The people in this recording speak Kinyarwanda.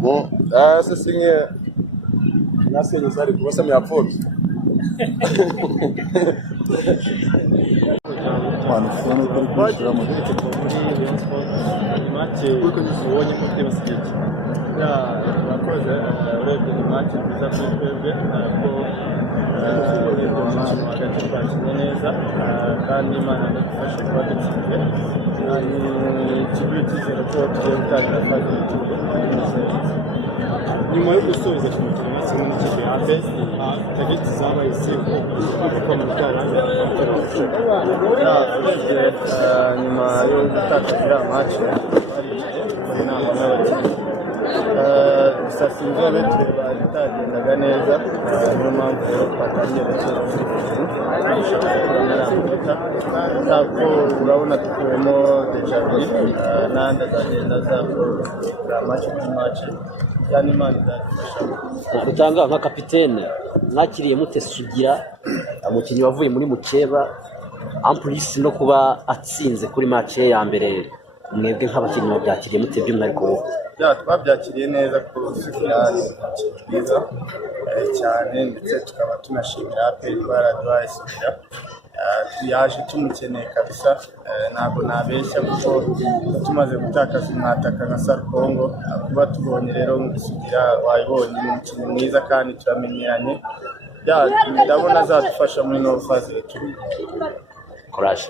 Bom, essa assim é nasce necessário que você me apoie. Mano, fulano kuri kwishyura mu Rayon Sports match ubonye ko teba sikiki ya bakoze urebye ni match nziza kuri twebwe ko hagati twakinnye neza kandi Imana idufashe kuba dutsinze ikigo cyizere ko tugiye gutangira faze y'igihugu nyuma yo gusoza ku mukino w'itsinda n'ikipe ya APR tageti zabaye ziko kuko mu Rwanda nyuma yo gutakaza match bari inama n'abakinnyi gusa sinzobe tureba bitagendaga neza niyo mpamvu rero twatangiye ntabwo urabona dukuyemo deja vu n'andi azagenda azakora match kuri match yani Imana izadufasha. Gutanga nka kapitene mwakiriye mute Sugira umukinnyi wavuye muri mukeba ampulisi no kuba atsinze kuri match ya mbere mwebwe nk'abakinnyi babyakiriye mute by'umwihariko wowe? Twabyakiriye neza ko Sugira byiza cyane ndetse tukaba tunashimira APR baraduhaye Sugira yaje tumukeneye kabisa ntabwo nabeshya kuko tumaze gutakaza umwataka nka Sarkongo kuba tubonye rero Sugira wayibonye umukinnyi mwiza kandi turamenyanye ndabona azadufasha muri no faze. Courage.